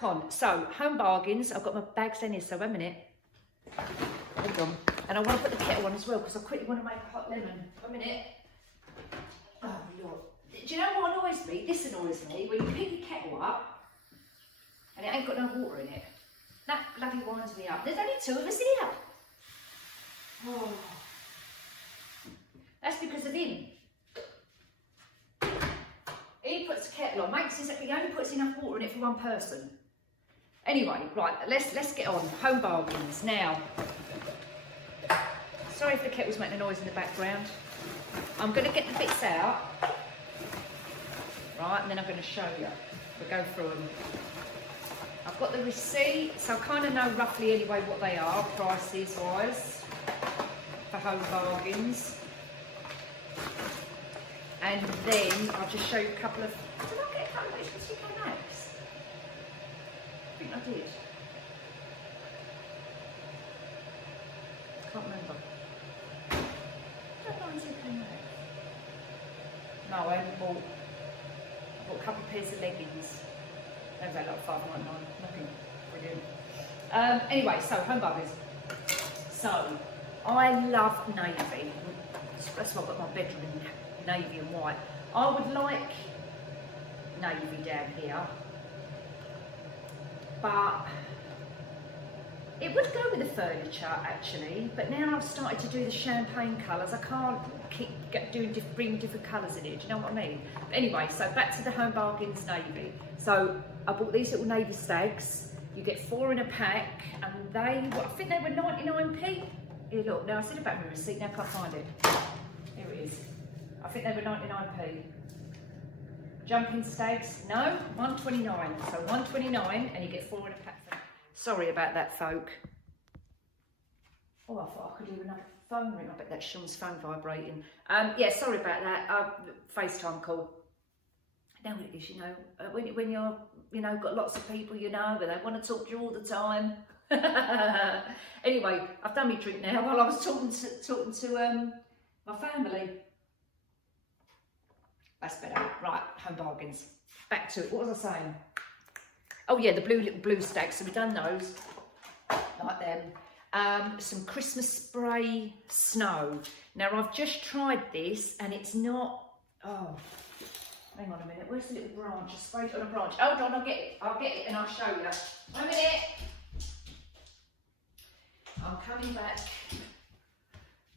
So, home bargains. I've got my bags in here, so a minute. Hold on. And I want to put the kettle on as well because I quickly want to make a hot lemon. A minute. Oh, Lord. Do you know what annoys me? This annoys me when you pick your kettle up and it ain't got no water in it. That bloody winds me up. There's only 2 of us here. Oh. That's because of him. He puts the kettle on, he only puts enough water in it for 1 person. Anyway, right, let's get on. Home bargains. Now, sorry if the kettle's making a noise in the background. I'm going to get the bits out. Right, and then I'm going to show you. We'll go through them. I've got the receipt, so I kind of know roughly anyway what they are, prices wise, for home bargains. And then I'll just show you a couple of, did I get a couple of extra TK Maxx? I think I did. Can't remember. Did I buy TK Maxx? No, I haven't bought. I bought a couple of pairs of leggings. They're about like £5.99, nothing brilliant. Anyway, so home bargains. So, I love navy. That's why I've got my bedroom in navy and white. I would like navy down here, but it would go with the furniture actually, but now I've started to do the champagne colours. I can't keep bring different colours in it, do you know what I mean? But anyway, so back to the home bargains navy. So I bought these little navy stags. You get 4 in a pack, and I think they were 99p. Here, look, now I said about my receipt, now I can't find it. Here it is. I think they were 99p. Jumping stags, no, 129. So 129, and you get 4 in a pack. Sorry about that, folk. Oh, I thought I could do another phone ring. I bet that's Sean's phone vibrating. Yeah, sorry about that. FaceTime call. I know what it is, you know. When you're, you know, got lots of people, you know, but they want to talk to you all the time. Anyway, I've done my drink now while I was talking to my family. That's better. Right, home bargains. Back to it. What was I saying? Oh yeah, the little blue stacks. So we've done those, like them. Some Christmas spray snow. Now I've just tried this and it's not. Oh, hang on a minute. Where's the little branch? I sprayed it on a branch. Hold on, I'll get it. I'll get it and I'll show you. 1 minute. I'm coming back.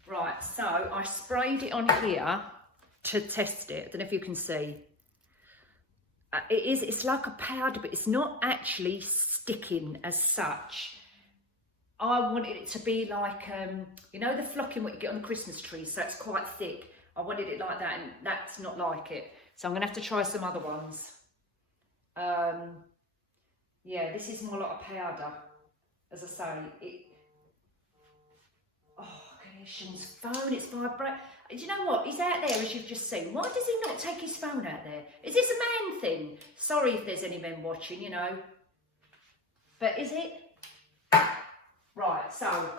Right, so I sprayed it on here to test it. I don't know if you can see. It's like a powder, but it's not actually sticking as such. I wanted it to be like, you know, the flocking what you get on the Christmas tree, so it's quite thick. I wanted it like that, and that's not like it. So I'm going to have to try some other ones. Yeah, this is more like a powder, as I say. Oh, Sean's phone, it's vibrating. Do you know what? He's out there, as you've just seen. Why does he not take his phone out there? Is this a man thing? Sorry if there's any men watching, you know. But is it? Right, so,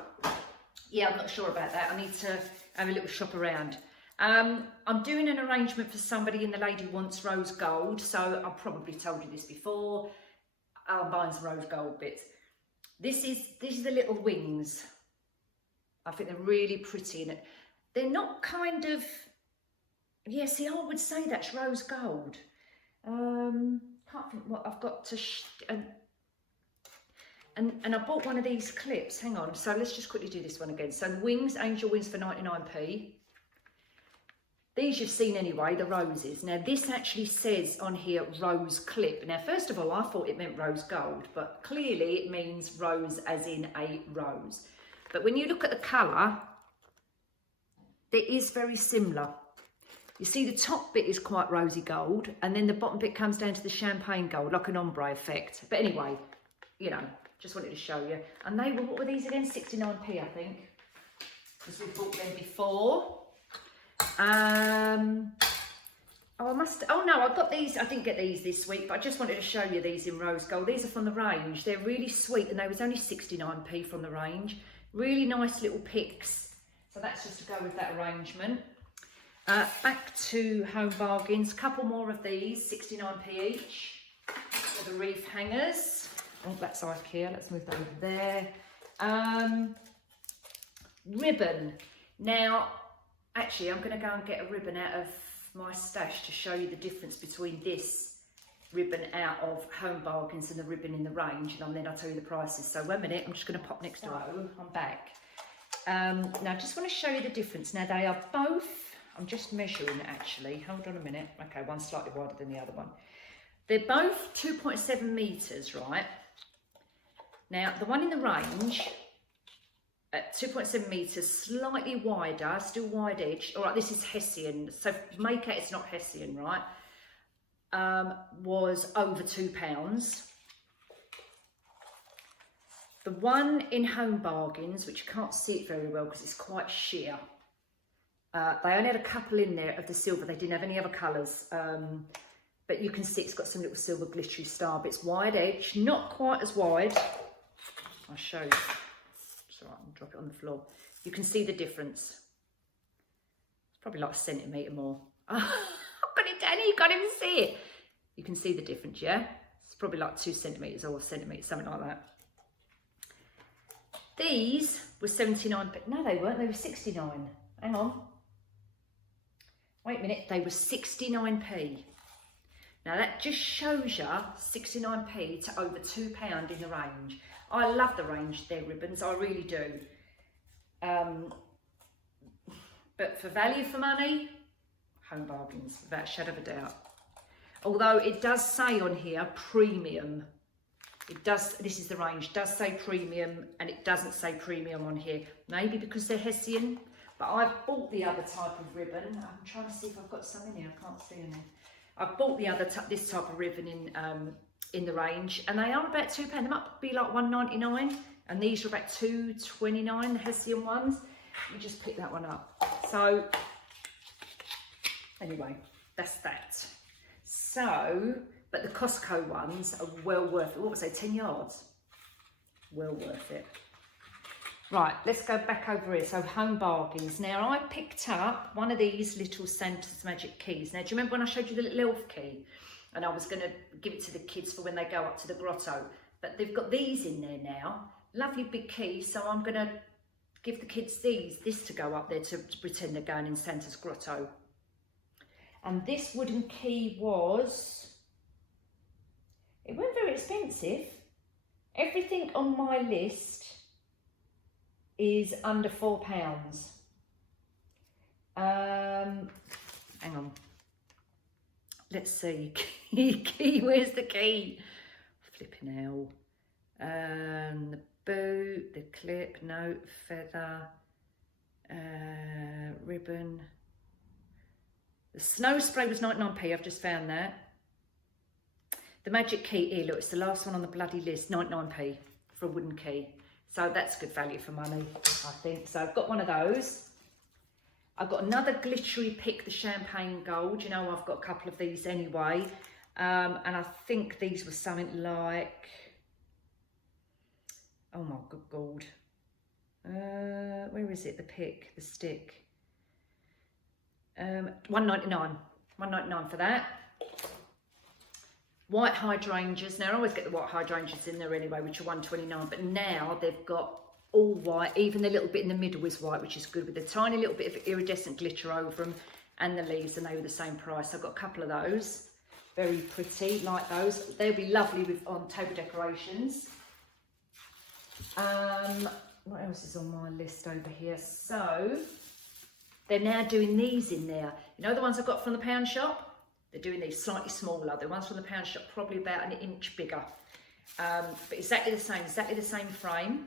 yeah, I'm not sure about that. I need to have a little shop around. I'm doing an arrangement for somebody, and the lady wants rose gold. So I've probably told you this before. I'm buying some rose gold bits. These are the little wings. I think they're really pretty, and they're not kind of, yeah, see, I would say that's rose gold. Can't think what I've got to, and I bought one of these clips, hang on, so let's just quickly do this one again. So the wings, angel wings for 99p. These you've seen anyway, the roses. Now this actually says on here, rose clip. Now, first of all, I thought it meant rose gold, but clearly it means rose as in a rose. But when you look at the colour, it is very similar. You see the top bit is quite rosy gold, and then the bottom bit comes down to the champagne gold, like an ombre effect. But anyway, you know, just wanted to show you. And they were, what were these again? 69p, I think. Because we bought them before. Oh no, I got these, I didn't get these this week, but I just wanted to show you these in rose gold. These are from the range. They're really sweet, and they was only 69p from the range. Really nice little picks. So that's just to go with that arrangement. Back to home bargains. Couple more of these, 69p each. For the wreath hangers. Oh, that's Ikea. Let's move that over there. Ribbon. Now, actually, I'm going to go and get a ribbon out of my stash to show you the difference between this ribbon out of Home Bargains and the ribbon in the range, and then I'll tell you the prices. So 1 minute, I'm just going to pop next door. I'm back. Now I just want to show you the difference. Now they are both, I'm just measuring it actually, hold on a minute. Okay, one's slightly wider than the other one. They're both 2.7 metres, right? Now the one in the range at 2.7 metres, slightly wider, still wide edge. All right, this is Hessian, so make it, it's not Hessian, right? Was over £2. The one in Home Bargains, which you can't see it very well because it's quite sheer, they only had a couple in there of the silver. They didn't have any other colours, but you can see it's got some little silver glittery star bits. Wide edge, not quite as wide. I'll show you. It's all right, I'll drop it on the floor. You can see the difference. It's probably like a centimetre more. I've got it down here, you can't even see it. You can see the difference, yeah? It's probably like 2 centimetres or a centimetre, something like that. These were 79, but no, they weren't, they were 69. Hang on. Wait a minute, they were 69p. Now that just shows you 69p to over £2 in the range. I love the range, their ribbons, I really do. But for value for money, Home Bargains, without a shadow of a doubt. Although it does say on here, premium. It does, this is the range, does say premium, and it doesn't say premium on here. Maybe because they're Hessian, but I've bought the other type of ribbon. I'm trying to see if I've got some in here, I can't see any. I've bought the other, this type of ribbon in the range, and they are about £2. They might be like £1.99, and these are about £2.29, the Hessian ones. You just pick that one up. So, anyway, that's that. So, but the Costco ones are well worth it. What was they, 10 yards? Well worth it. Right, let's go back over here. So Home Bargains. Now I picked up one of these little Santa's Magic keys. Now do you remember when I showed you the little elf key? And I was going to give it to the kids for when they go up to the grotto. But they've got these in there now. Lovely big key. So I'm going to give the kids this to go up there to pretend they're going in Santa's grotto. And this wooden key was... It wasn't very expensive. Everything on my list is under £4. Hang on. Let's see. Key, where's the key? Flipping hell. The boot, the clip, no, feather, ribbon. The snow spray was 99p, I've just found that. The magic key, here, look, it's the last one on the bloody list, 99p for a wooden key. So that's good value for money, I think. So I've got one of those. I've got another glittery pick, the champagne gold. You know, I've got a couple of these anyway. And I think these were something like, oh my good God. Where is it, the pick, the stick? £1.99. £1.99 for that. White hydrangeas. Now I always get the white hydrangeas in there anyway, which are £1.29, but now they've got all white. Even the little bit in the middle is white, which is good, with a tiny little bit of iridescent glitter over them, and the leaves, and they were the same price. I've got a couple of those, very pretty, like those. They'll be lovely with on table decorations. What else is on my list over here? So they're now doing these in there. You know the ones I got from the pound shop? They're doing these slightly smaller. The ones from the pound shop probably about an inch bigger. But exactly the same frame.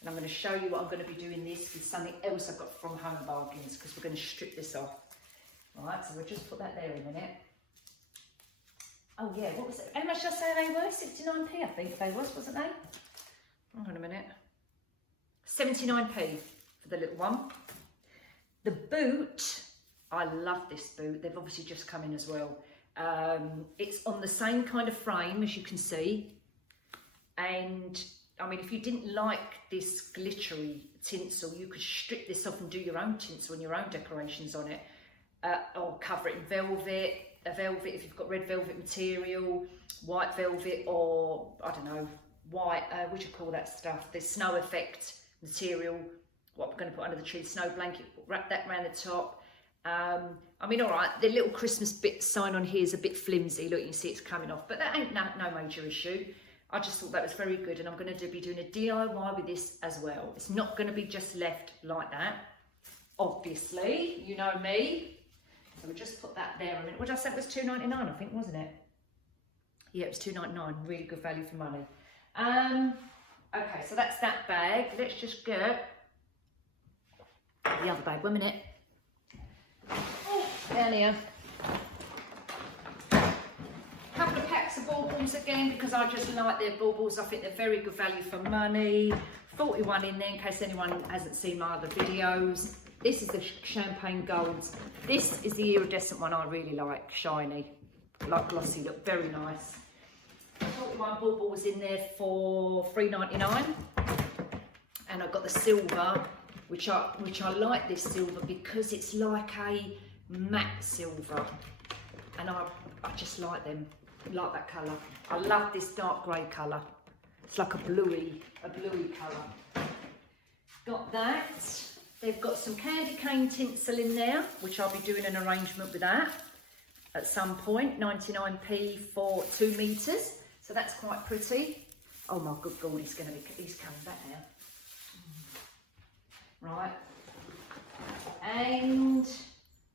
And I'm going to show you what I'm going to be doing this with something else I've got from Home Bargains, because we're going to strip this off. Right, so we'll just put that there in a minute. Oh yeah, what was it? How much did I say they were? 69p I think they wasn't they? Hang on a minute. 79p for the little one. The boot, I love this boot. They've obviously just come in as well. It's on the same kind of frame as you can see. And I mean, if you didn't like this glittery tinsel, you could strip this off and do your own tinsel and your own decorations on it. Or cover it in velvet. a velvet, if you've got red velvet material, white velvet, or I don't know, white, what do you call that stuff? The snow effect material, what we're going to put under the tree, snow blanket, wrap that around the top. I mean, all right, the little Christmas bit sign on here is a bit flimsy. Look, you can see it's coming off, but that ain't no major issue. I just thought that was very good, and I'm going to be doing a DIY with this as well. It's not going to be just left like that, obviously, you know me. So we'll just put that there a minute. What did I say? It was $2.99, I think, wasn't it? Yeah, it was $2.99. Really good value for money. Okay, so that's that bag. Let's just get the other bag. 1 minute. Oh, down here. Couple of packs of baubles again, because I just like their baubles. I think they're very good value for money. 41 in there in case anyone hasn't seen my other videos. This is the champagne gold. This is the iridescent one I really like, shiny, like glossy, look very nice. 41 baubles in there for $3.99, and I've got the silver, which I like this silver because it's like a matte silver, and I just like them. Like that colour. I love this dark grey colour. It's like a bluey colour. Got that. They've got some candy cane tinsel in there, which I'll be doing an arrangement with that at some point. 99p for 2 metres. So that's quite pretty. Oh my good God, he's coming back now. Right. And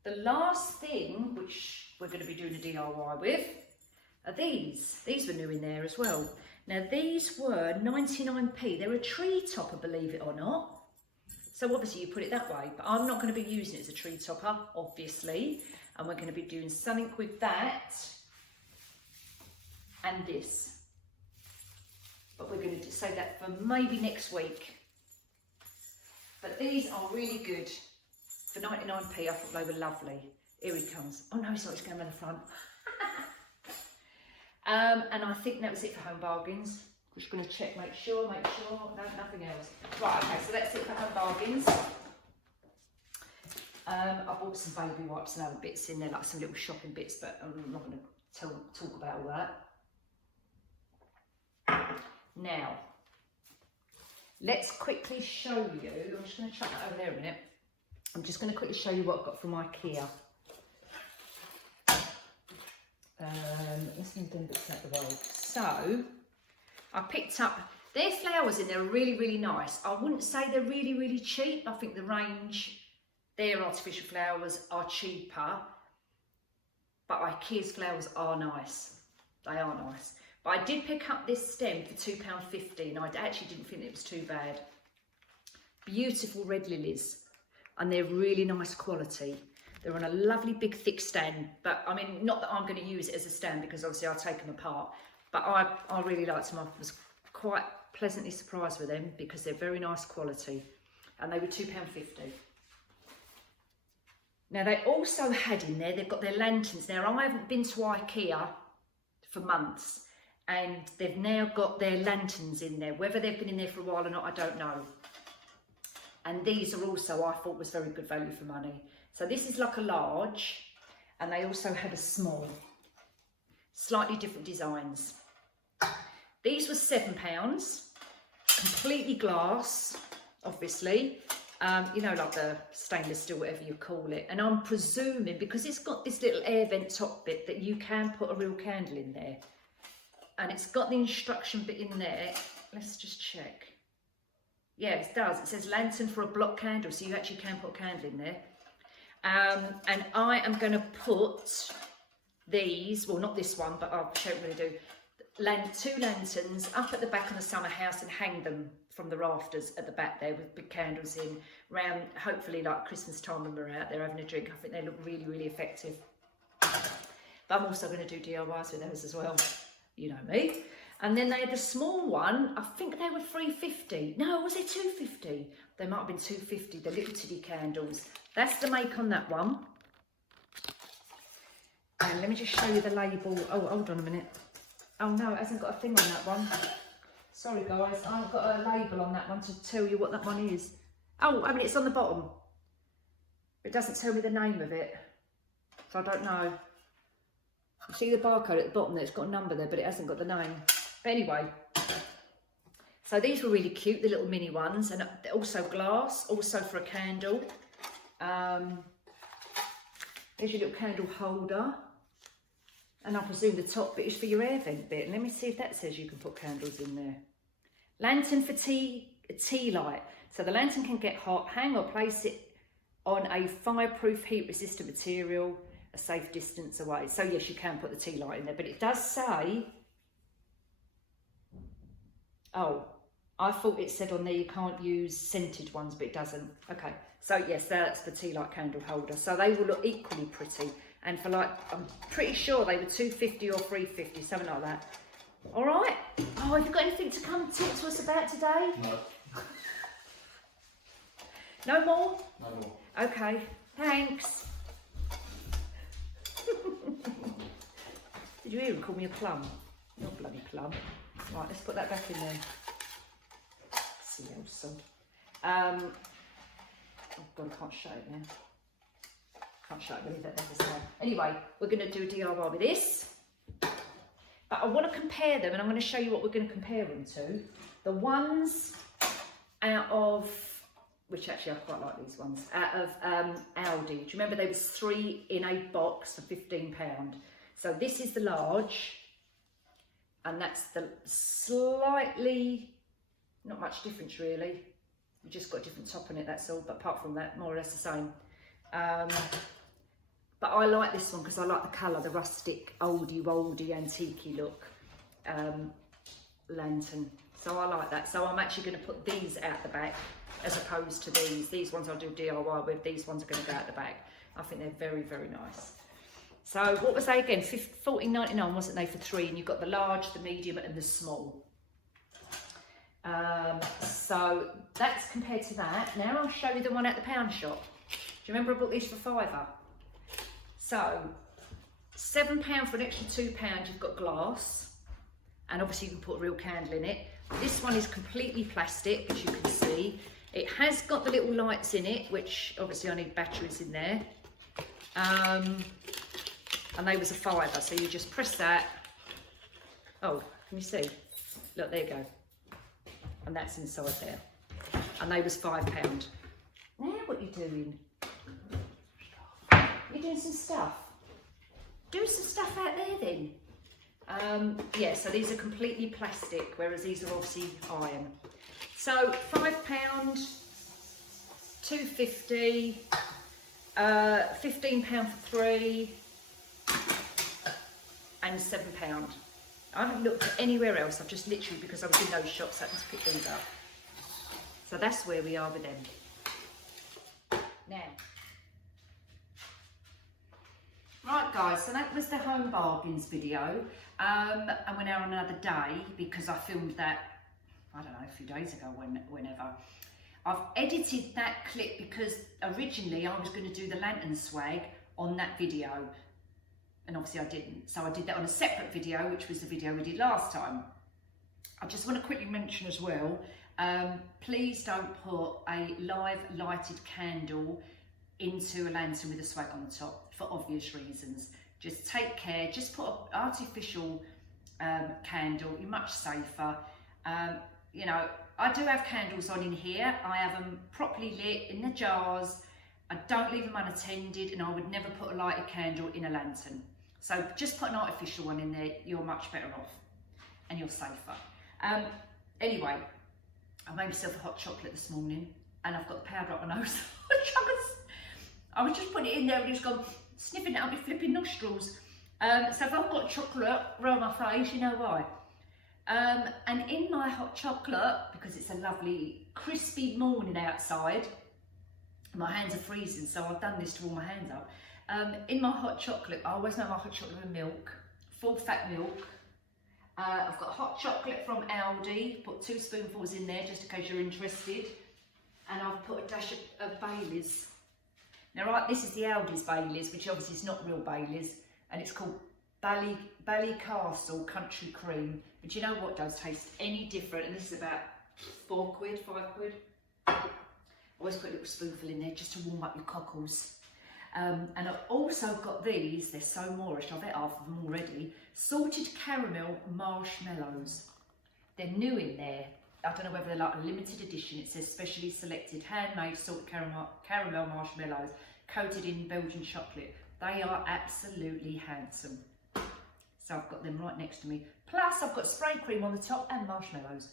the last thing, which we're going to be doing a DIY with, are these. These were new in there as well. Now these were 99p. They're a tree topper, believe it or not. So obviously you put it that way, but I'm not going to be using it as a tree topper, obviously. And we're going to be doing something with that and this. But we're going to save that for maybe next week. But these are really good. For 99p, I thought they were lovely. Here he comes. Oh no, sorry, it's going around the front. And I think that was it for Home Bargains. Just going to check, make sure, no, nothing else. Right, okay, so that's it for Home Bargains. I bought some baby wipes and other bits in there, like some little shopping bits, but I'm not going to talk about all that. Now, let's quickly show you, I'm just going to chuck that over there a minute. I'm just going to quickly show you what I've got from Ikea. Let's move them bits out the way. So, I picked up, their flowers in there are really, really nice. I wouldn't say they're really, really cheap. I think the range, their artificial flowers are cheaper, but Ikea's flowers are nice. They are nice. But I did pick up this stem for £2.50, and I actually didn't think it was too bad. Beautiful red lilies, and they're really nice quality. They're on a lovely big thick stand, but I mean, not that I'm going to use it as a stand because obviously I'll take them apart, but I really liked them. I was quite pleasantly surprised with them because they're very nice quality, and they were £2.50. Now they also had in there, they've got their lanterns. Now I haven't been to Ikea for months, and they've now got their lanterns in there. Whether they've been in there for a while or not, I don't know. And these are also, I thought, was very good value for money. So this is like a large, and they also had a small. Slightly different designs. These were £7, completely glass, obviously. You know, like the stainless steel, whatever you call it. And I'm presuming, because it's got this little air vent top bit, that you can put a real candle in there. And it's got the instruction bit in there. Let's just check. Yeah, it does. It says lantern for a block candle, so you actually can put a candle in there. And I am going to put these, well, not this one, but I'll show you what I'm going to do. 2 lanterns up at the back of the summer house and hang them from the rafters at the back there with big candles in, around hopefully like Christmas time when we're out there having a drink. I think they look really, really effective. But I'm also going to do DIYs with those as well. You know me. And then they had the small one, I think they were $3.50. No, was it $2.50? They might have been $2.50, the little titty candles. That's the make on that one. And let me just show you the label. Oh, hold on a minute. Oh no, it hasn't got a thing on that one. Sorry guys, I haven't got a label on that one to tell you what that one is. Oh, I mean, it's on the bottom. It doesn't tell me the name of it. So I don't know. You see the barcode at the bottom there? It's got a number there, but it hasn't got the name. But anyway, so these were really cute, the little mini ones, and also glass, also for a candle. There's your little candle holder. And I presume the top bit is for your air vent bit. And let me see if that says you can put candles in there. Lantern for tea light. So the lantern can get hot, hang or place it on a fireproof, heat-resistant material, a safe distance away. So yes, you can put the tea light in there, but it does say, oh, I thought it said on there you can't use scented ones, but it doesn't. Okay, so yes, that's the tea light candle holder. So they will look equally pretty. And for like, I'm pretty sure they were $2.50 or $3.50, something like that. All right. Oh, have you got anything to come talk to us about today? No. No more? No more. Okay, thanks. Did you even call me a plum? Not bloody plum. Right, let's put that back in there. See also. Oh God, I can't show it now. Can't show it, believe that there's a sound. Anyway, we're going to do a DIY with this. But I want to compare them, and I'm going to show you what we're going to compare them to. The ones out of, which actually I quite like these ones, out of Aldi. Do you remember there was 3 in a box for £15? So this is the large, and that's the slightly, not much difference really. You just got a different top on it, that's all. But apart from that, more or less the same. But I like this one because I like the colour, the rustic, oldie-woldy, antique-y look lantern. So I like that. So I'm actually going to put these out the back as opposed to these. These ones I'll do DIY with. These ones are going to go out the back. I think they're very, very nice. So what was they again? $14.99, wasn't they, for 3? And you've got the large, the medium and the small. So that's compared to that. Now I'll show you the one at the pound shop. Do you remember I bought these for £5? So £7 for an extra £2, you've got glass, and obviously you can put a real candle in it. This one is completely plastic, as you can see. It has got the little lights in it, which obviously I need batteries in there. And they was a £5, so you just press that. Oh, can you see? Look, there you go. And that's inside there. And they was £5. Now what you doing? You're doing some stuff. Do some stuff out there then. Yeah, so these are completely plastic, whereas these are obviously iron. So £5, $2.50, £15 for 3, and £7. I haven't looked anywhere else. I've just literally, because I was in those shops, I had to pick these up. So that's where we are with them. Now. Right guys, so that was the home bargains video, and we're now on another day because I filmed that, I don't know, a few days ago, whenever. I've edited that clip because originally I was going to do the lantern swag on that video, and obviously I didn't. So I did that on a separate video, which was the video we did last time. I just want to quickly mention as well, please don't put a live lighted candle into a lantern with a swag on the top, for obvious reasons. Just take care, just put an artificial candle, you're much safer. You know, I do have candles on in here. I have them properly lit in the jars. I don't leave them unattended, and I would never put a lighted candle in a lantern. So just put an artificial one in there, you're much better off and you're safer. Anyway, I made myself a hot chocolate this morning, and I've got the powder up my nose. I was just putting it in there and it's gone sniffing it up with flipping nostrils. So if I've got chocolate around my face, you know why. And in my hot chocolate, because it's a lovely crispy morning outside, my hands are freezing, so I've done this to warm my hands up. In my hot chocolate, I always make my hot chocolate with milk, full fat milk. I've got hot chocolate from Aldi, put 2 spoonfuls in there just in case you're interested. And I've put a dash of Baileys. Now right, this is the Aldi's Baileys, which obviously is not real Baileys, and it's called Ballycastle Country Cream. But you know what does taste any different, and this is about £4, £5. I always put a little spoonful in there just to warm up your cockles. And I've also got these, they're so Moorish, I've ate half of them already, salted caramel marshmallows. They're new in there. I don't know whether they're like a limited edition. It says specially selected handmade salted caramel marshmallows coated in Belgian chocolate. They are absolutely handsome. So I've got them right next to me. Plus I've got spray cream on the top and marshmallows.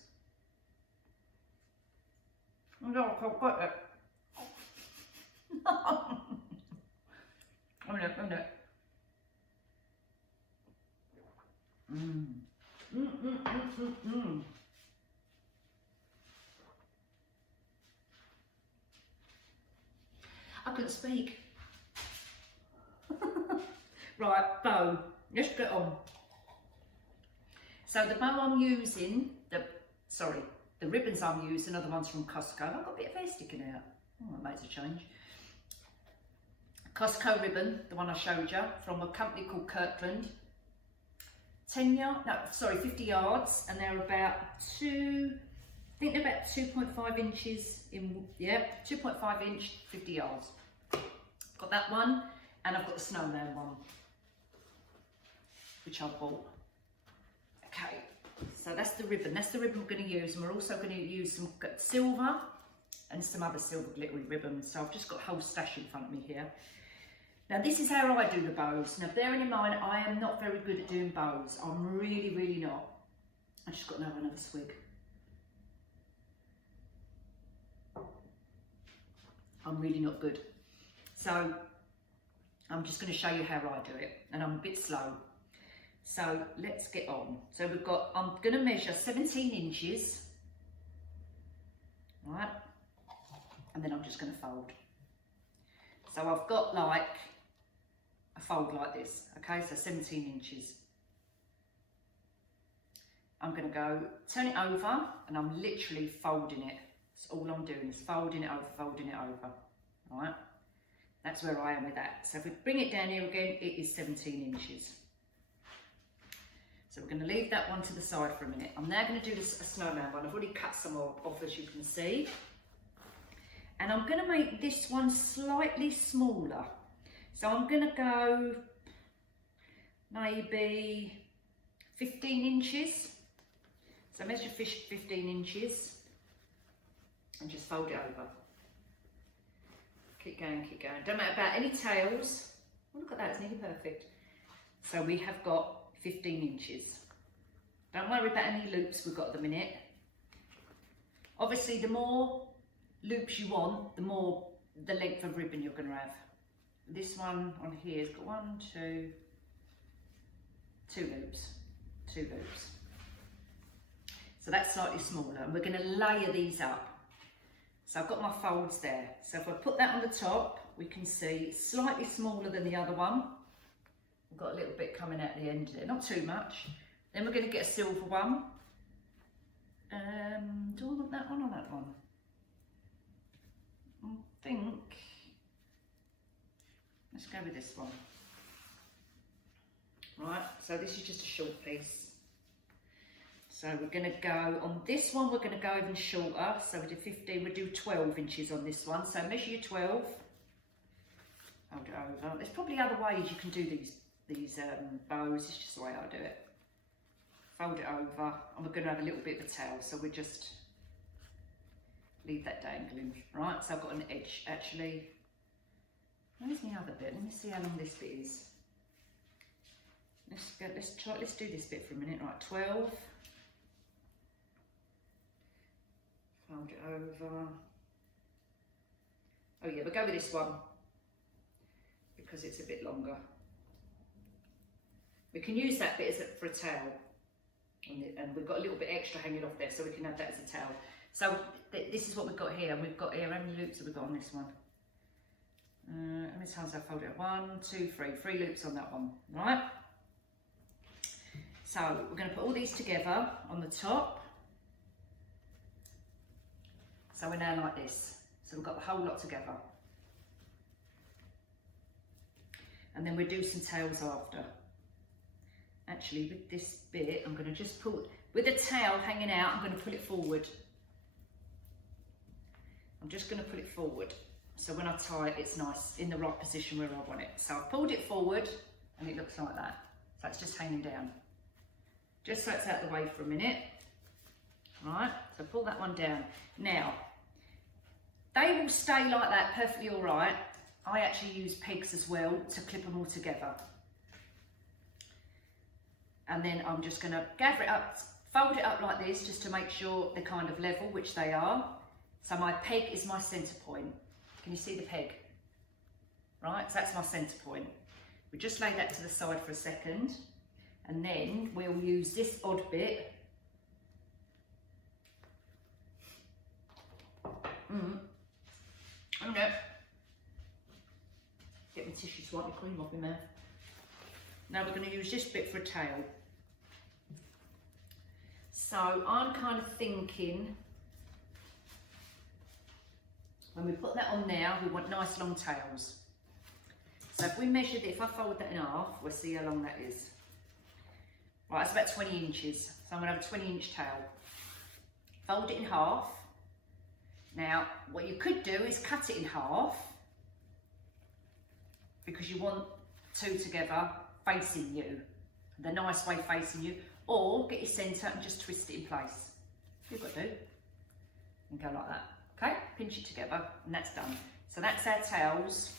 No, I've got it. Oh no. I couldn't speak. Right, bow. Let's get on. So the bow I'm using, the ribbons I'm using are the ones from Costco. I've got a bit of hair sticking out. Oh, that makes a change. Costco ribbon, the one I showed you, from a company called Kirkland. 50 yards, and they're about 2.5 inches in, 2.5 inch, 50 yards. Got that one, and I've got the snowman one, which I bought. Okay, so that's the ribbon we're going to use, and we're also going to use some silver and some other silver glittery ribbons. So I've just got a whole stash in front of me here. Now this is how I do the bows. Now bearing in mind, I am not very good at doing bows. I'm really, really not. I just got to have another swig. I'm really not good. So I'm just going to show you how I do it, and I'm a bit slow. So let's get on. So I'm going to measure 17 inches, right? And then I'm just going to fold. So I've got like a fold like this, okay? So 17 inches. I'm going to go turn it over, and I'm literally folding it. That's all I'm doing is folding it over, right? That's where I am with that. So if we bring it down here again, it is 17 inches. So we're going to leave that one to the side for a minute. I'm now going to do a snowman one. I've already cut some off, as you can see. And I'm going to make this one slightly smaller. So I'm going to go maybe 15 inches. So measure 15 inches and just fold it over. Keep going, keep going. Don't matter about any tails. Oh, look at that, it's nearly perfect. So we have got 15 inches. Don't worry about any loops we've got at the minute. Obviously, the more loops you want, the more the length of ribbon you're going to have. This one on here has got two loops. So that's slightly smaller, and we're going to layer these up. So I've got my folds there. So if I put that on the top, we can see it's slightly smaller than the other one. We've got a little bit coming out the end there, not too much. Then we're going to get a silver one. Do I want that one or that one? I think, let's go with this one. Right, so this is just a short piece. So we're going to go, on this one we're going to go even shorter. So we did 15, we'll do 12 inches on this one. So measure your 12. Hold it over. There's probably other ways you can do these bows. It's just the way I do it. Fold it over, and we're going to have a little bit of a tail. So we just leave that dangling. Right, so I've got an edge actually. Where's the other bit? Let me see how long this bit is. Let's do this bit for a minute. Right, 12. Fold it over. Oh yeah, we'll go with this one because it's a bit longer. We can use that bit for a tail, and we've got a little bit extra hanging off there, so we can have that as a tail. So this is what we've got here. We've got here, how many loops have we got on this one? How many times have I folded it? 1, 2, 3. 3 loops on that one, right? So we're going to put all these together on the top. So we're now like this. So we've got the whole lot together. And then we'll do some tails after. Actually, with this bit, I'm going to just pull, with the tail hanging out, I'm going to pull it forward. I'm just going to pull it forward. So when I tie it, it's nice in the right position where I want it. So I've pulled it forward and it looks like that. So it's just hanging down. Just so it's out of the way for a minute. Right, so pull that one down. Now, they will stay like that perfectly all right. I actually use pegs as well to clip them all together. And then I'm just going to gather it up, fold it up like this just to make sure they're kind of level, which they are. So my peg is my centre point. Can you see the peg? Right, so that's my centre point. We just lay that to the side for a second, and then we'll use this odd bit. Okay. Get my tissue to wipe the cream off my mouth. Now we're going to use this bit for a tail. So I'm kind of thinking, when we put that on now, we want nice long tails. So if we measured it, if I fold that in half, we'll see how long that is. Right, it's about 20 inches. So I'm going to have a 20-inch tail. Fold it in half. Now, what you could do is cut it in half, because you want two together facing you, the nice way facing you, or get your centre and just twist it in place. You've got to do. And go like that. Okay, pinch it together, and that's done. So that's our tails,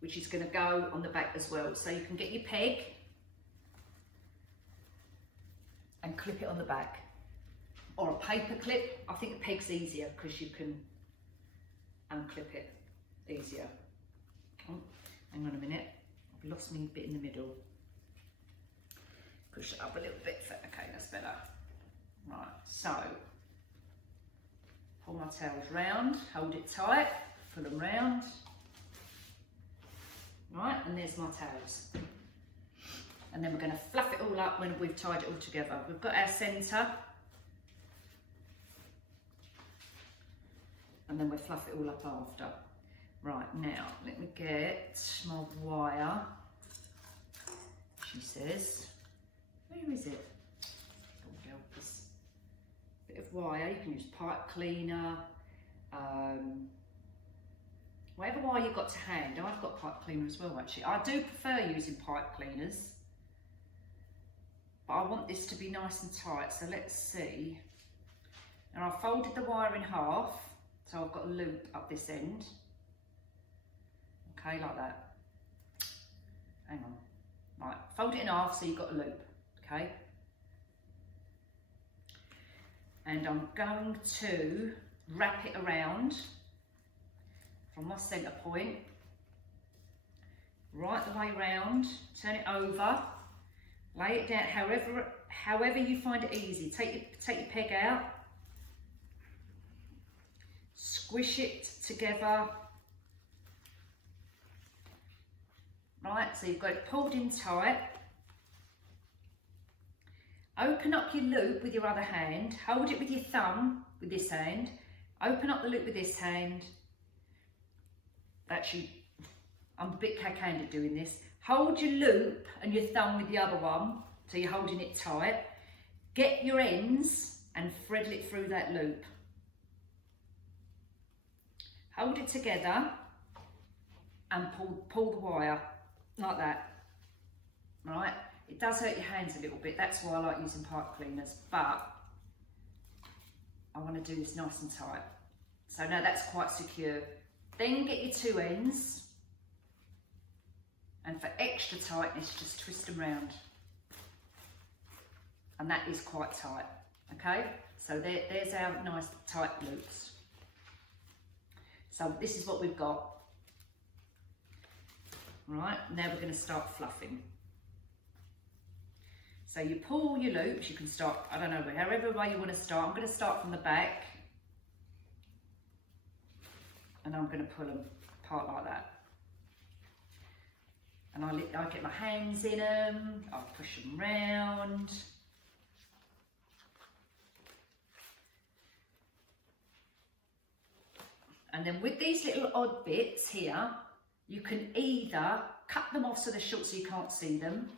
which is going to go on the back as well. So you can get your peg and clip it on the back, or a paper clip. I think the peg's easier because you can unclip it easier. Oh, hang on a minute, I've lost me bit in the middle. Push it up a little bit. Okay, that's better. Right, so pull my tails round, hold it tight, pull them round. Right, and there's my tails. And then we're going to fluff it all up when we've tied it all together. We've got our centre. And then we'll fluff it all up after. Right, now, let me get my wire. She says, where is it? Oh, help us. Bit of wire, you can use pipe cleaner, whatever wire you've got to hand. I've got pipe cleaner as well, actually. I do prefer using pipe cleaners, but I want this to be nice and tight, so let's see. Now I've folded the wire in half, so I've got a loop up this end. Okay, like that. Hang on. Right, fold it in half so you've got a loop, okay? And I'm going to wrap it around from my centre point, right the way round, turn it over, lay it down however you find it easy. Take your peg out, squish it together. Right, so you've got it pulled in tight. Open up your loop with your other hand, hold it with your thumb with this hand, open up the loop with this hand. Actually, I'm a bit cack-handed doing this. Hold your loop and your thumb with the other one, so you're holding it tight. Get your ends and thread it through that loop. Hold it together and pull the wire like that. Right? It does hurt your hands a little bit, that's why I like using pipe cleaners, but I want to do this nice and tight. So now that's quite secure. Then get your two ends, and for extra tightness, just twist them round. And that is quite tight, okay? So there's our nice tight loops. So this is what we've got. Right, now we're going to start fluffing. So you pull your loops, you can start, I don't know, however way you want to start. I'm going to start from the back, and I'm going to pull them apart like that. And I get my hands in them, I'll push them round. And then with these little odd bits here, you can either cut them off so they're short so you can't see them,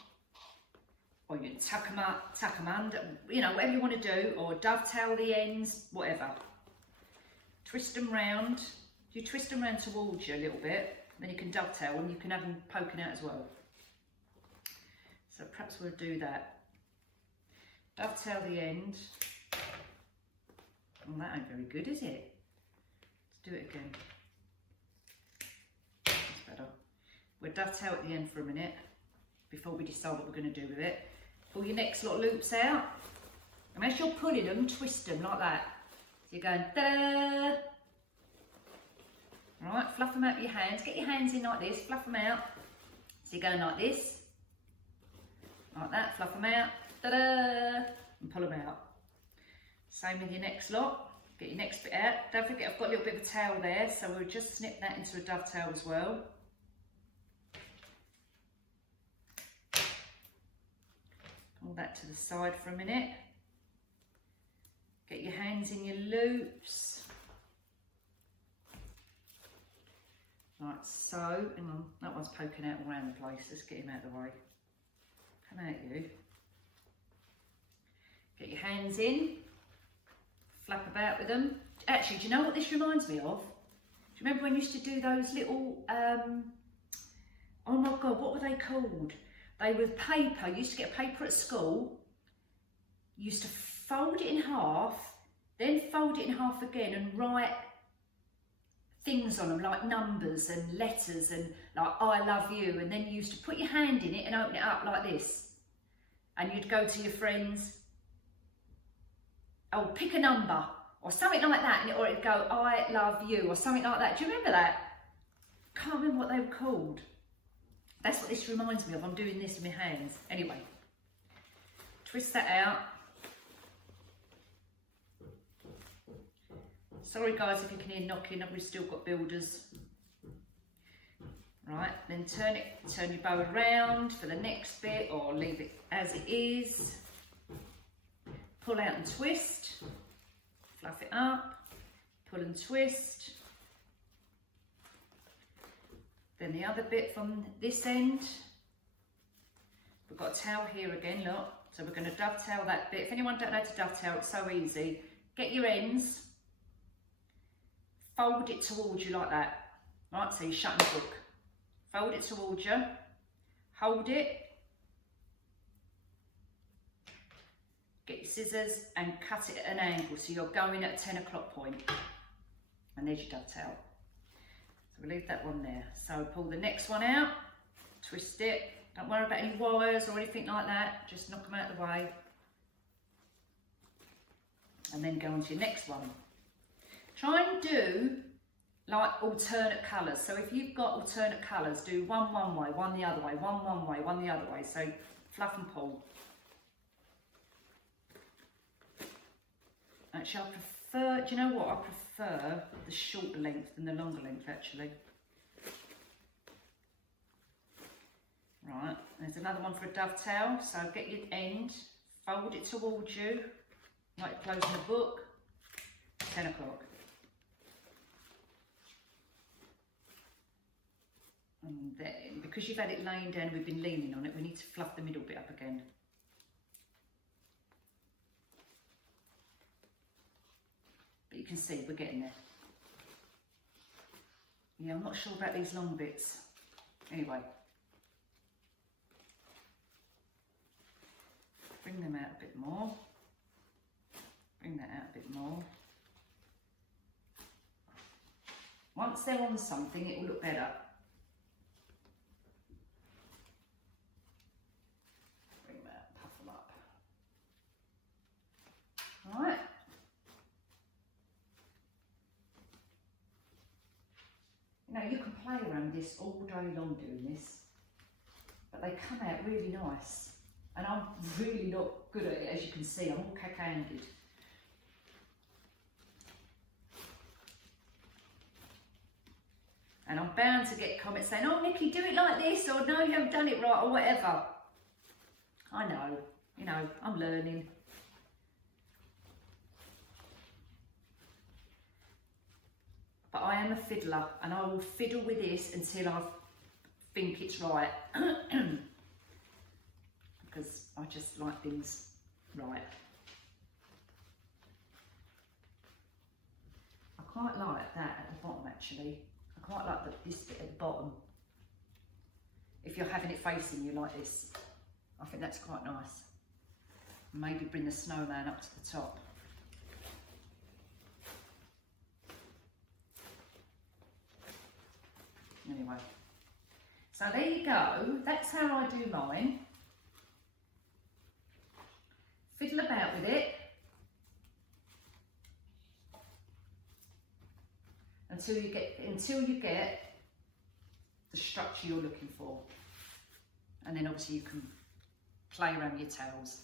or you can tuck them under, you know, whatever you want to do, or dovetail the ends, whatever. Twist them round, You twist them around towards you a little bit, then you can dovetail and you can have them poking out as well. So perhaps we'll do that. Dovetail the end. Oh, that ain't very good, is it? Let's do it again. That's better. We'll dovetail at the end for a minute before we decide what we're going to do with it. Pull your next lot of loops out. And as you're pulling them, twist them like that. So you're going ta-da! Right, fluff them out with your hands. Get your hands in like this, fluff them out. So you're going like this. Like that, fluff them out. Ta-da! And pull them out. Same with your next lot. Get your next bit out. Don't forget I've got a little bit of a tail there, so we'll just snip that into a dovetail as well. Pull that to the side for a minute. Get your hands in your loops. Like so. Hang on, that one's poking out all around the place. Let's get him out of the way. Come out you. Get your hands in. Flap about with them. Actually, do you know what this reminds me of? Do you remember when you used to do those little, oh my God, what were they called? They were paper. You used to get paper at school. You used to fold it in half, then fold it in half again and write things on them like numbers and letters and like I love you, and then you used to put your hand in it and open it up like this, and you'd go to your friends, oh pick a number or something like that, or it'd go I love you or something like that. Do you remember that? Can't remember what they were called. That's what this reminds me of. I'm doing this with my hands. Anyway, twist that out. Sorry guys if you can hear knocking, we've still got builders. Right, then turn your bow around for the next bit or leave it as it is. Pull out and twist, fluff it up, pull and twist. Then the other bit from this end. We've got a tail here again, look. So we're going to dovetail that bit. If anyone don't know how to dovetail, it's so easy. Get your ends. Fold it towards you like that, right? So you're shutting the book. Fold it towards you, hold it, get your scissors and cut it at an angle so you're going at a 10 o'clock point. And there's your dovetail. So we'll leave that one there. So pull the next one out, twist it. Don't worry about any wires or anything like that, just knock them out of the way. And then go on to your next one. Try and do like alternate colours. So if you've got alternate colours, do one way, one the other way, one way, one the other way. So fluff and pull. Actually, I prefer, do you know what? I prefer the shorter length than the longer length actually. Right, there's another one for a dovetail. So get your end, fold it towards you, like you're closing a book, 10 o'clock. And then, because you've had it laying down, we've been leaning on it, we need to fluff the middle bit up again. But you can see we're getting there. Yeah, I'm not sure about these long bits. Anyway. Bring them out a bit more. Bring that out a bit more. Once they're on something, it will look better. Right. You know, you can play around this all day long doing this, but they come out really nice. And I'm really not good at it, as you can see. I'm all cack-handed. And I'm bound to get comments saying, oh, Nikki, do it like this, or no, you haven't done it right, or whatever. I know, you know, I'm learning. But I am a fiddler, and I will fiddle with this until I think it's right. Because I just like things right. I quite like that at the bottom actually. I quite like this bit at the bottom. If you're having it facing you like this, I think that's quite nice. Maybe bring the snowman up to the top. Anyway, so there you go. That's how I do mine. Fiddle about with it until you get the structure you're looking for, and then obviously you can play around with your tails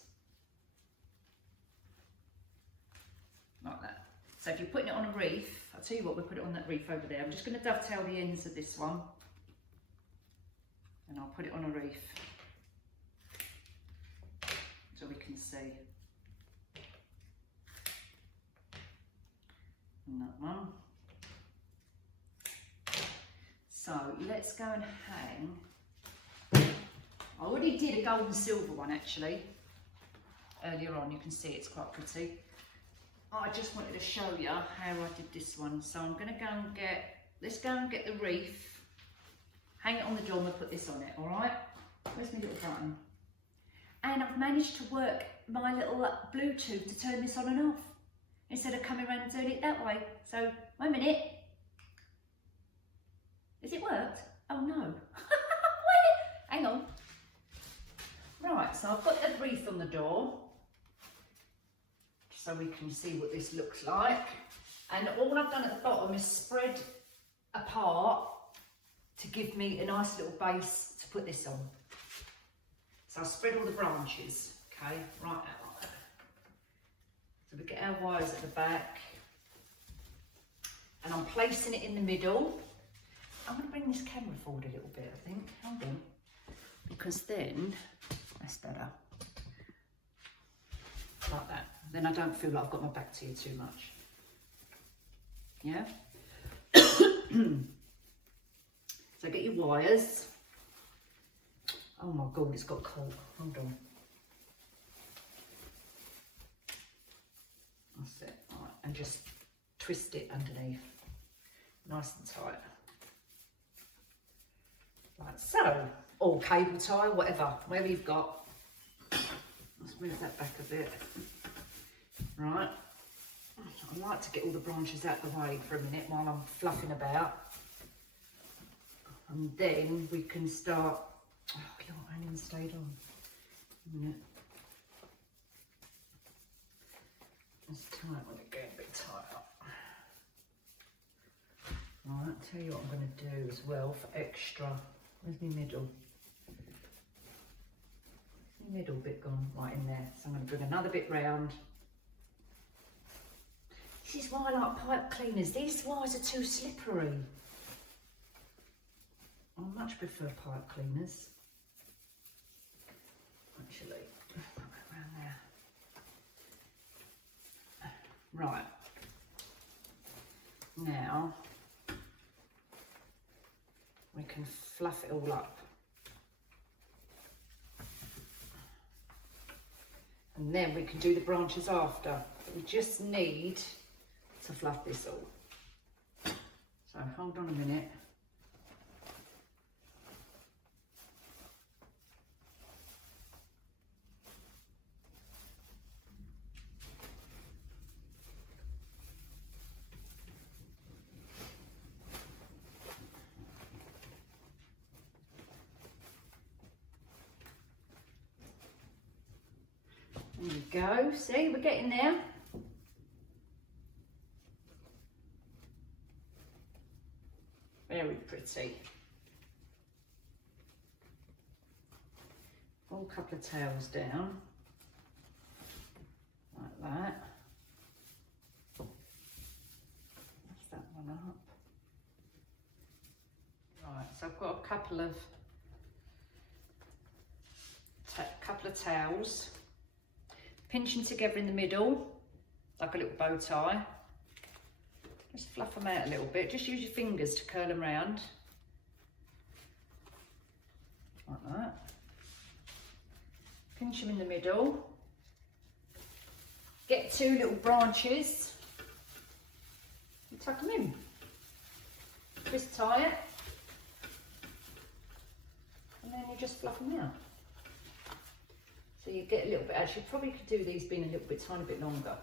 like that. So if you're putting it on a wreath, I'll tell you what, we'll put it on that wreath over there. I'm just going to dovetail the ends of this one and I'll put it on a wreath so we can see. And that one. So let's go and hang. I already did a gold and silver one actually earlier on. You can see it's quite pretty. I just wanted to show you how I did this one. So I'm going to go and let's go and get the wreath, hang it on the door and we'll put this on it, all right? Where's my little button? And I've managed to work my little Bluetooth to turn this on and off instead of coming around and doing it that way. So, wait a minute. Has it worked? Oh no. Hang on. Right, so I've got the wreath on the door, so we can see what this looks like. And all I've done at the bottom is spread apart to give me a nice little base to put this on. So I'll spread all the branches, okay, right out like that. So we get our wires at the back. And I'm placing it in the middle. I'm going to bring this camera forward a little bit, I think. Hold on. Because then, that's better. Like that. Then I don't feel like I've got my back to you too much. Yeah? So get your wires. Oh my God, it's got cold. Hold on. That's it. All right. And just twist it underneath. Nice and tight. Like so. Or cable tie, whatever you've got. Let's move that back a bit. Right. I like to get all the branches out of the way for a minute while I'm fluffing about. And then we can start. Oh, your onion stayed on. A minute. It's tight when it gets a bit tight up. Right, I'll tell you what I'm going to do as well for extra. Where's my middle? The middle bit gone right in there. So I'm going to bring another bit round. This is why I like pipe cleaners. These wires are too slippery. I much prefer pipe cleaners. Actually, put that around there. Right. Now, we can fluff it all up. And then we can do the branches after. We just need to fluff this all. So hold on a minute. There we go. See, we're getting there. Very pretty. Pull a couple of tails down, like that. That's that one up. Right, so I've got a couple of tails. Pinch them together in the middle, like a little bow tie. Just fluff them out a little bit. Just use your fingers to curl them round. Like that. Pinch them in the middle. Get two little branches. tuck them in. Twist tie it. And then you just fluff them out. So you get a little bit, actually probably could do these being a little bit, tiny bit longer.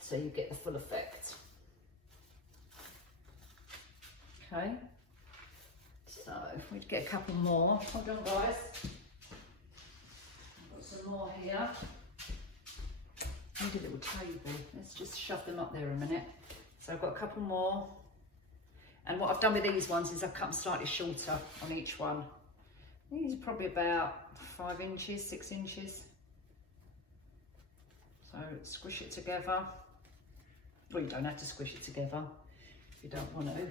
So you get the full effect. Okay. So if we get a couple more, hold on guys. I've got some more here. I need a little table. Let's just shove them up there a minute. So I've got a couple more. And what I've done with these ones is I've cut them slightly shorter on each one. These are probably about 5 inches, 6 inches. So squish it together. Well, you don't have to squish it together if you don't want to.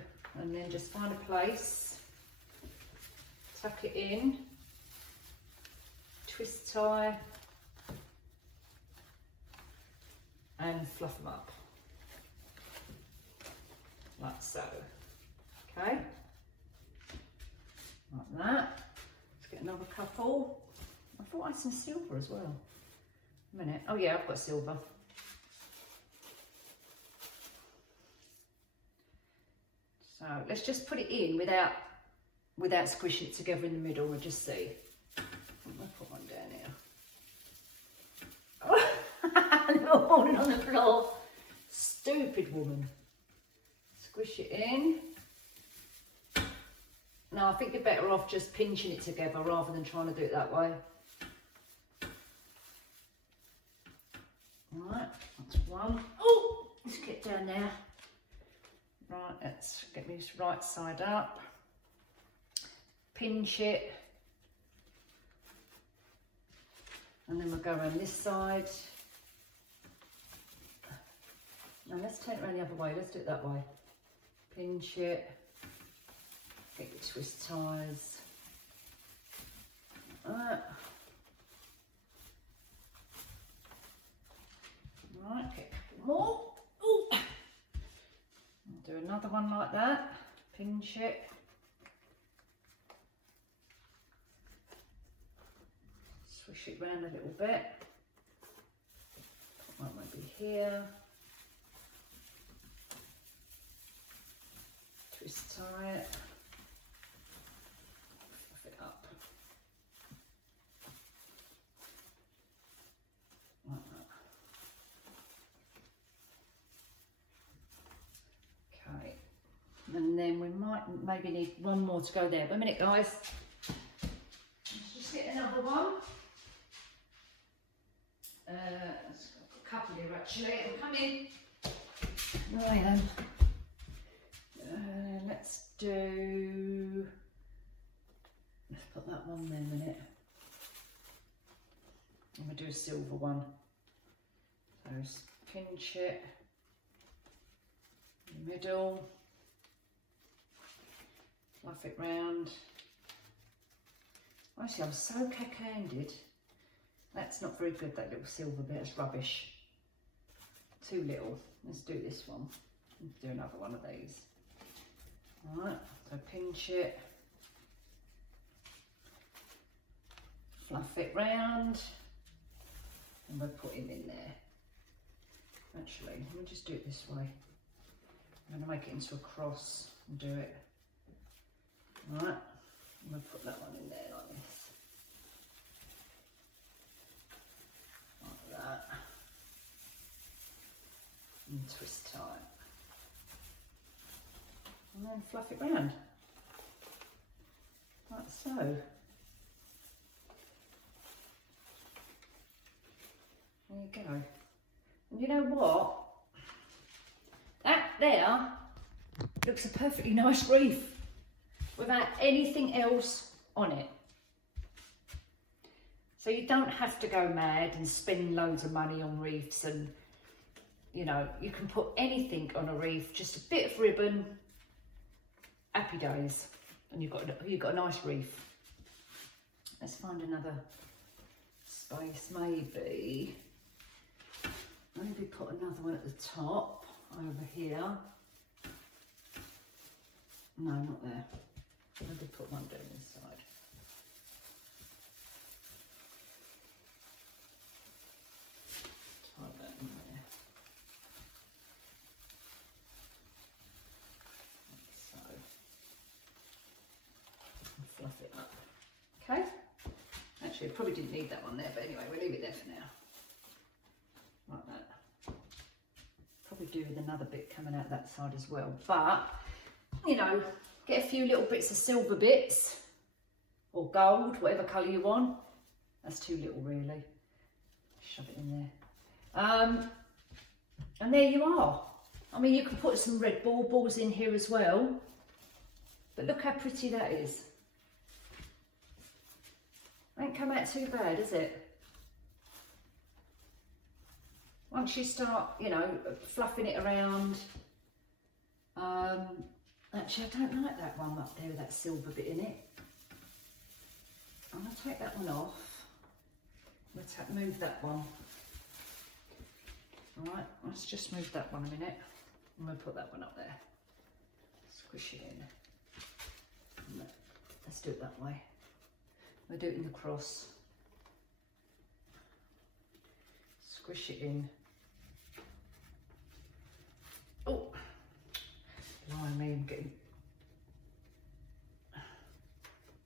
And then just find a place, tuck it in, twist tie, and fluff them up. Like so. Okay, like that. Let's get another couple. I thought I had some silver as well. A minute. Oh yeah, I've got silver. So let's just put it in without squishing it together in the middle. We'll just see. I'll put one down here. Oh, not falling on the floor. Stupid woman. Squish it in. No, I think you're better off just pinching it together rather than trying to do it that way. Right, that's one. Oh, let's get down there. Right, let's get this right side up. Pinch it. And then we'll go around this side. Now let's turn it around the other way. Let's do it that way. Pinch it. Get your twist ties. Right, get a couple more. Ooh. Do another one like that. Pinch it. Swish it round a little bit. Put one maybe here. Twist tie it. And then we might maybe need one more to go there. But a minute, guys. Let's just get another one. Let's got a couple here actually. I'm coming. Right then. Let's put that one there a minute. I'm going to do a silver one. So pinch it in the middle. Fluff it round. Actually, I'm so cack-handed. That's not very good, that little silver bit. It's rubbish. Too little. Let's do this one. Let's do another one of these. Alright, so pinch it. Fluff it round. And we'll put him in there. Actually, let me just do it this way. I'm going to make it into a cross and do it. Right, I'm going to put that one in there like this. Like that. And twist tie. And then fluff it round. Like so. There you go. And you know what? That there looks a perfectly nice wreath without anything else on it. So you don't have to go mad and spend loads of money on wreaths, and you know, you can put anything on a wreath, just a bit of ribbon, happy days, and you've got a nice wreath. Let's find another space, maybe put another one at the top over here. No, not there. Maybe put one down this side. Tie that in there. actually. Probably didn't need that one there, but anyway, we'll leave it there for now. Like that. Probably do with another bit coming out that side as well. But, you know, get a few little bits of silver bits. Or gold, whatever colour you want. That's too little, really. Shove it in there. And there you are. I mean, you can put some red baubles in here as well. But look how pretty that is. Ain't come out too bad, is it? Once you start, you know, fluffing it around. Actually, I don't like that one up there with that silver bit in it. I'm going to take that one off. Let's move that one. Alright, let's just move that one a minute. I'm going to put that one up there. Squish it in. Let's do it that way. We'll do it in the cross. Squish it in. Oh! Blimey, I'm getting...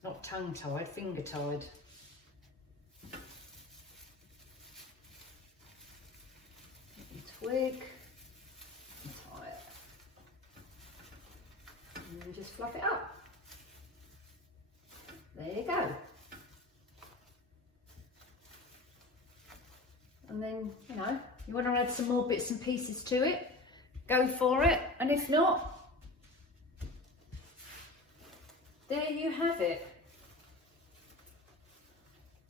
Not tongue-tied, finger-tied. Get your twig and tie it. And then just fluff it up. There you go. And then, you know, you want to add some more bits and pieces to it, go for it. And if not, there you have it.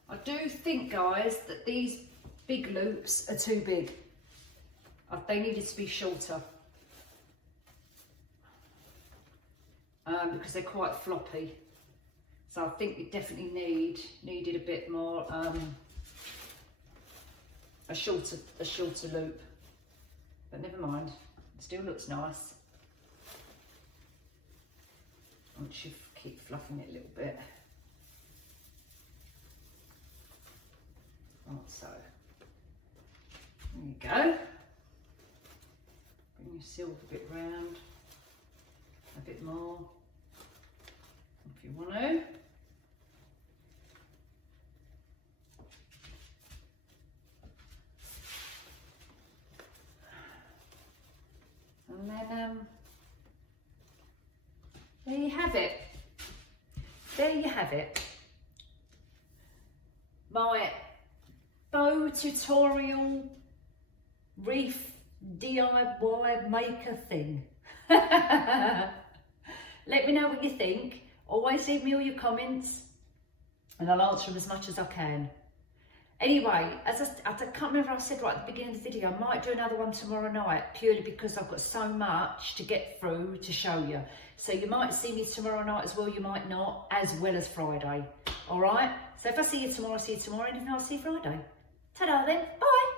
I do think, guys, that these big loops are too big. They needed to be shorter. Because they're quite floppy. So I think you definitely needed a bit more, a shorter loop. But never mind, it still looks nice. Once you keep fluffing it a little bit. Like so. There you go. Bring your silver bit round. A bit more. If you want to. And then there you have it. There you have it. My bow tutorial wreath DIY maker thing. Let me know what you think. Always leave me all your comments and I'll answer them as much as I can. Anyway, I can't remember what I said right at the beginning of the video, I might do another one tomorrow night purely because I've got so much to get through to show you. So you might see me tomorrow night as well, you might not, as well as Friday. All right? So if I see you tomorrow, I'll see you tomorrow, and if not, I'll see you Friday. Ta-da then, bye.